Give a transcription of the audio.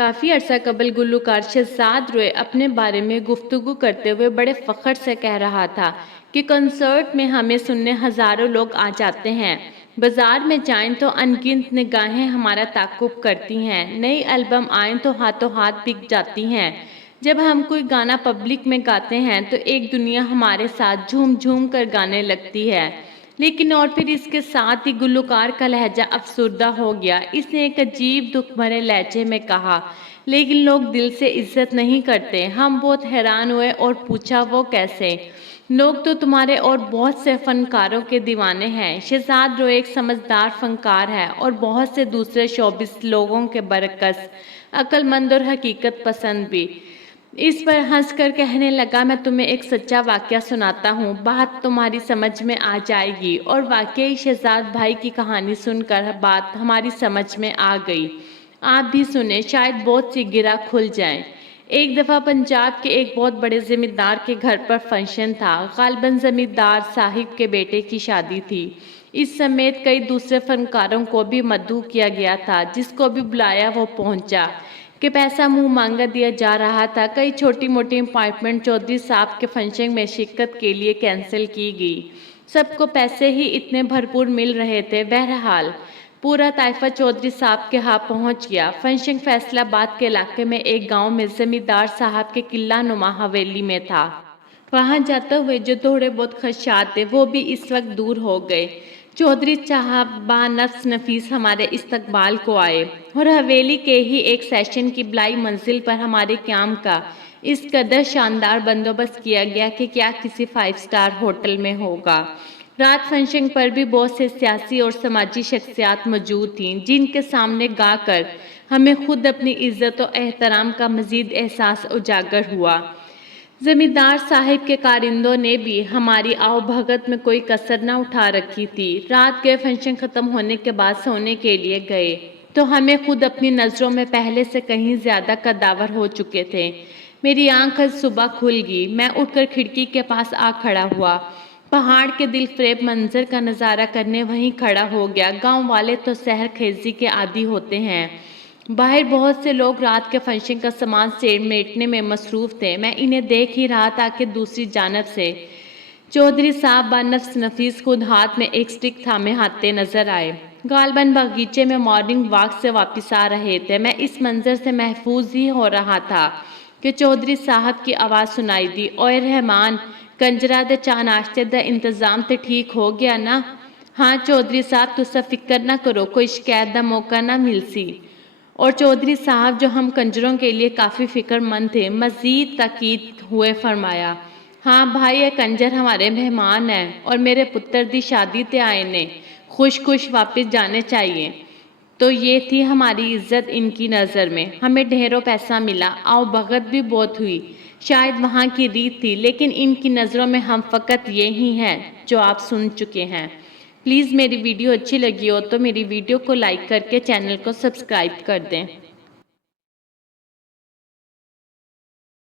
کافی عرصہ قبل گلوکار شہزاد روئے اپنے بارے میں گفتگو کرتے ہوئے بڑے فخر سے کہہ رہا تھا کہ کنسرٹ میں ہمیں سننے ہزاروں لوگ آ جاتے ہیں۔ بازار میں جائیں تو ان گنت نگاہیں ہمارا تعاقب کرتی ہیں، نئی البم آئیں تو ہاتھوں ہاتھ بک جاتی ہیں۔ جب ہم کوئی گانا پبلک میں گاتے ہیں تو ایک دنیا ہمارے ساتھ جھوم جھوم کر گانے لگتی ہے، لیکن اور پھر اس کے ساتھ ہی گلوکار کا لہجہ افسردہ ہو گیا۔ اس نے ایک عجیب دکھ بھرے لہجے میں کہا، لیکن لوگ دل سے عزت نہیں کرتے۔ ہم بہت حیران ہوئے اور پوچھا وہ کیسے؟ لوگ تو تمہارے اور بہت سے فنکاروں کے دیوانے ہیں۔ شہزاد روئے ایک سمجھدار فنکار ہے اور بہت سے دوسرے شوبز لوگوں کے برعکس عقل مند اور حقیقت پسند بھی۔ اس پر ہنس کر کہنے لگا، میں تمہیں ایک سچا واقعہ سناتا ہوں، بات تمہاری سمجھ میں آ جائے گی۔ اور واقعی شہزاد بھائی کی کہانی سن کر بات ہماری سمجھ میں آ گئی۔ آپ بھی سنیں، شاید بہت سی گرہ کھل جائیں۔ ایک دفعہ پنجاب کے ایک بہت بڑے زمیندار کے گھر پر فنکشن تھا۔ غالباً زمیندار صاحب کے بیٹے کی شادی تھی۔ اس سمیت کئی دوسرے فنکاروں کو بھی مدعو کیا گیا تھا۔ جس کو بھی بلایا وہ پہنچا کہ پیسہ منہ مانگا دیا جا رہا تھا۔ کئی چھوٹی موٹی اپائنٹمنٹ چودھری صاحب کے فنکشن میں شرکت کے لیے کینسل کی گئی۔ سب کو پیسے ہی اتنے بھرپور مل رہے تھے۔ بہرحال پورا طائفہ چودھری صاحب کے ہاں پہنچ گیا۔ فنکشن فیصل آباد کے علاقے میں ایک گاؤں میں زمیندار صاحب کے قلعہ نما حویلی میں تھا۔ وہاں جاتے ہوئے جو تھوڑے بہت خدشات تھے وہ بھی اس وقت دور ہو گئے۔ چودھری صاحب بانفس نفیس ہمارے استقبال کو آئے اور حویلی کے ہی ایک سیکشن کی بلائی منزل پر ہمارے قیام کا اس قدر شاندار بندوبست کیا گیا کہ کیا کسی 5 اسٹار ہوٹل میں ہوگا۔ رات فنکشن پر بھی بہت سے سیاسی اور سماجی شخصیات موجود تھیں، جن کے سامنے گا کر ہمیں خود اپنی عزت و احترام کا مزید احساس اجاگر ہوا۔ زمیندار صاحب کے کارندوں نے بھی ہماری آؤ بھگت میں کوئی کسر نہ اٹھا رکھی تھی۔ رات کے فنکشن ختم ہونے کے بعد سونے کے لیے گئے تو ہمیں خود اپنی نظروں میں پہلے سے کہیں زیادہ قداور ہو چکے تھے۔ میری آنکھ آج صبح کھل گئی۔ میں اٹھ کر کھڑکی کے پاس آ کھڑا ہوا۔ پہاڑ کے دل فریب منظر کا نظارہ کرنے وہیں کھڑا ہو گیا۔ گاؤں والے تو سحر خیزی کے عادی ہوتے ہیں۔ باہر بہت سے لوگ رات کے فنکشن کا سامان سمیٹنے میں مصروف تھے۔ میں انہیں دیکھ ہی رہا تھا کہ دوسری جانب سے چودھری صاحب بانفس نفیس خود ہاتھ میں ایک سٹک تھامے آتے نظر آئے۔ غالباً باغیچے میں مارننگ واک سے واپس آ رہے تھے۔ میں اس منظر سے محظوظ ہی ہو رہا تھا کہ چودھری صاحب کی آواز سنائی دی، اوئے رحمان کنجرا دے چاہ ناشتے دا انتظام تے ٹھیک ہو گیا نا؟ ہاں چودھری صاحب تسا فکر نہ کرو، کوئی شکایت دا موقع نہ مل سی۔ اور چودھری صاحب جو ہم کنجروں کے لیے کافی فکر مند تھے، مزید تاکید ہوئے فرمایا، ہاں بھائی یہ کنجر ہمارے مہمان ہیں اور میرے پتر دی شادی تے آئے نے، خوش خوش واپس جانے چاہیے۔ تو یہ تھی ہماری عزت ان کی نظر میں۔ ہمیں ڈھیروں پیسہ ملا، آؤ بھگت بھی بہت ہوئی، شاید وہاں کی ریت تھی، لیکن ان کی نظروں میں ہم فقط یہی ہیں جو آپ سن چکے ہیں۔ پلیز میری ویڈیو اچھی لگی ہو تو میری ویڈیو کو لائک کر کے چینل کو سبسکرائب کر دیں۔